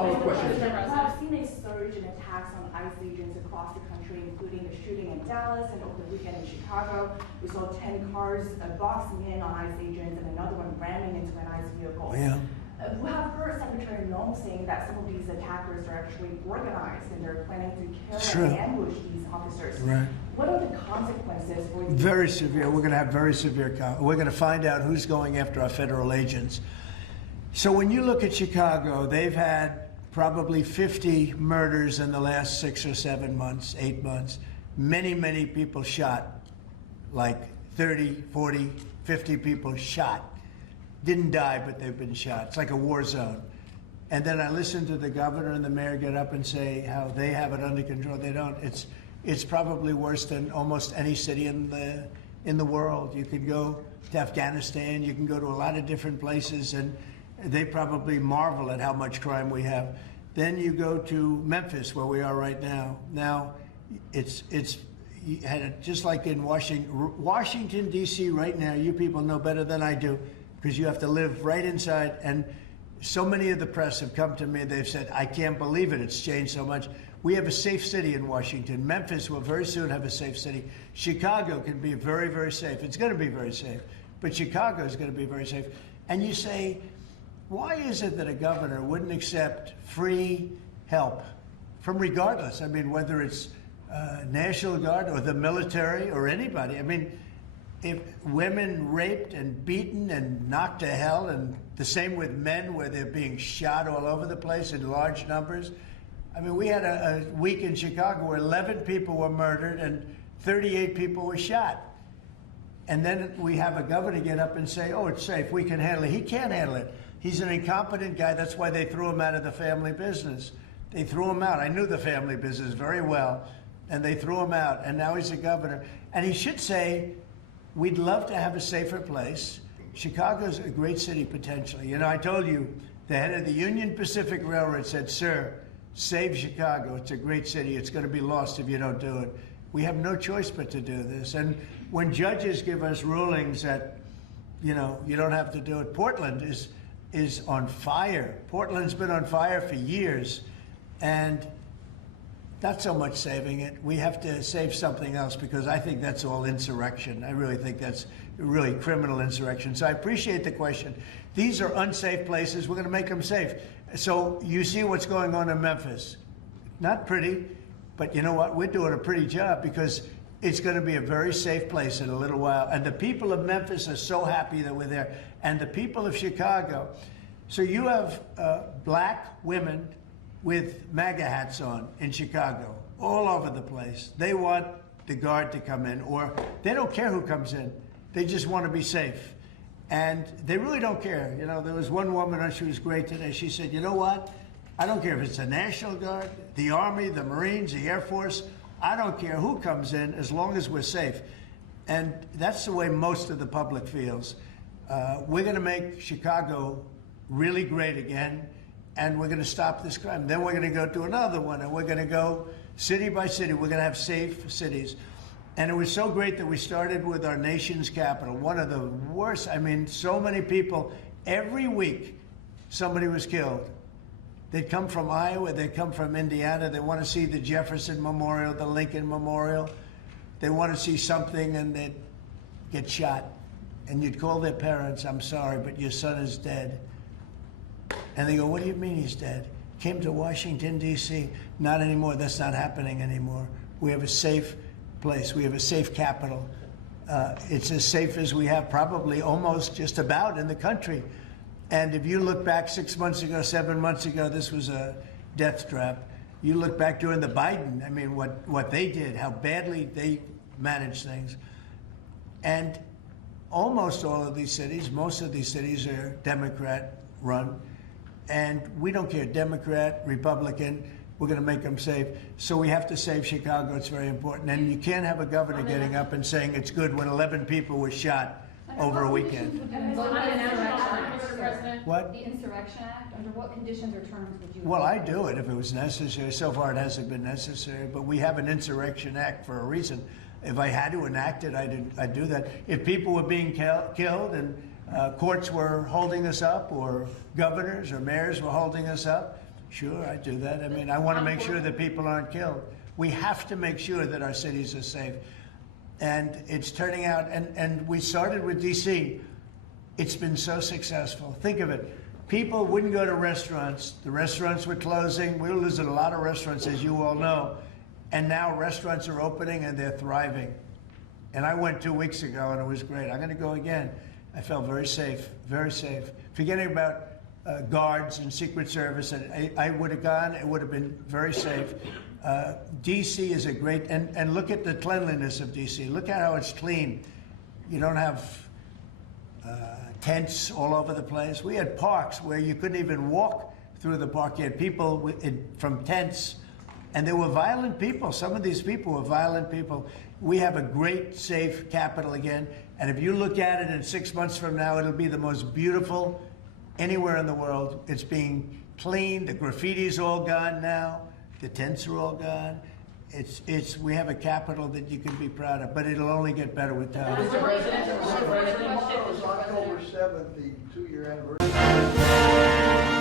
follow-up question. We've seen a surge in attacks on ICE agents across the country, including the shooting in Dallas and over the weekend in Chicago. We saw 10 cars boxing in on ICE agents and another one ramming into an ICE vehicle. Yeah. We have heard Secretary Noem saying that some of these attackers are actually organized and they're planning to kill and ambush these officers. Right. What are the consequences for these? Very severe. We're going to have very severe. We're going to find out who's going after our federal agents. So when you look at Chicago, they've had probably 50 murders in the last 6 or 7 months, 8 months. Many, many people shot, like 30, 40, 50 people shot. Didn't die, but they've been shot. It's like a war zone. And then I listened to the governor and the mayor get up and say how they have it under control. They don't. It's probably worse than almost any city in the world. You could go to Afghanistan. You can go to a lot of different places, and they probably marvel at how much crime we have. Then you go to Memphis, where we are right now. Now, it's just like in Washington, D.C. right now. You people know better than I do, because you have to live right inside. And so many of the press have come to me. They've said, I can't believe it. It's changed so much. We have a safe city in Washington. Memphis will very soon have a safe city. Chicago can be very, very safe. It's going to be very safe. But Chicago is going to be very safe. And you say, why is it that a governor wouldn't accept free help from regardless? I mean, whether it's National Guard or the military or anybody. I mean, if women raped and beaten and knocked to hell, and the same with men where they're being shot all over the place in large numbers. I mean, we had a week in Chicago where 11 people were murdered and 38 people were shot. And then we have a governor get up and say, oh, it's safe, we can handle it. He can't handle it. He's an incompetent guy. That's why they threw him out of the family business. They threw him out. I knew the family business very well, and they threw him out, and now he's a governor. And he should say, we'd love to have a safer place. Chicago's a great city potentially. You know, I told you, the head of the Union Pacific Railroad said, sir, save Chicago. It's a great city. It's going to be lost if you don't do it. We have no choice but to do this. And when judges give us rulings that, you know, you don't have to do it, Portland is on fire. Portland's been on fire for years. And not so much saving it. We have to save something else, because I think that's all insurrection. I really think that's really criminal insurrection. So I appreciate the question. These are unsafe places. We're going to make them safe. So you see what's going on in Memphis. Not pretty, but you know what? We're doing a pretty job, because it's going to be a very safe place in a little while. And the people of Memphis are so happy that we're there. And the people of Chicago. So you have black women with MAGA hats on in Chicago, all over the place. They want the guard to come in, or they don't care who comes in. They just want to be safe. And they really don't care. You know, there was one woman, she was great today. She said, you know what? I don't care if it's the National Guard, the Army, the Marines, the Air Force. I don't care who comes in, as long as we're safe. And that's the way most of the public feels. We're going to make Chicago really great again. And we're going to stop this crime. Then we're going to go to another one, and we're going to go city by city. We're going to have safe cities. And it was so great that we started with our nation's capital, one of the worst. I mean, so many people, every week, somebody was killed. They'd come from Iowa, they'd come from Indiana. They want to see the Jefferson Memorial, the Lincoln Memorial. They want to see something, and they'd get shot. And you'd call their parents, I'm sorry, but your son is dead. And they go, what do you mean he's dead? Came to Washington, D.C. Not anymore. That's not happening anymore. We have a safe place. We have a safe capital. It's as safe as we have probably almost just about in the country. And if you look back 6 months ago, 7 months ago, this was a death trap. You look back during the Biden, I mean, what they did, how badly they managed things. And almost all of these cities, most of these cities are Democrat-run. And we don't care, Democrat, Republican, we're going to make them safe. So we have to save Chicago. It's very important. And you can't have a governor getting up and saying it's good when 11 people were shot over a weekend. What? The Insurrection Act, under what conditions or terms would you? Well, I do it if it was necessary. So far it hasn't been necessary, but we have an Insurrection Act for a reason. If I had to enact it, I'd do that. If people were being killed and courts were holding us up, or governors or mayors were holding us up, Sure, I do that. I mean, I want to make sure that people aren't killed. We have to make sure that our cities are safe. And it's turning out, and we started with D.C. It's been so successful. Think of it. People wouldn't go to restaurants. The restaurants were closing. We were losing a lot of restaurants, as you all know. And now restaurants are opening and they're thriving. And I went 2 weeks ago and it was great. I'm going to go again. I felt very safe, very safe. Forgetting about guards and Secret Service, and I would have gone, it would have been very safe. D.C. is a great, and look at the cleanliness of D.C. Look at how it's clean. You don't have tents all over the place. We had parks where you couldn't even walk through the park. You had people from tents, and they were violent people. Some of these people were violent people. We have a great, safe capital again, and if you look at it in 6 months from now, it'll be the most beautiful anywhere in the world. It's being cleaned. The graffiti's all gone now. The tents are all gone. We have a capital that you can be proud of, but it'll only get better with time. Mr. President, Tomorrow is October 7th, the 2-year anniversary.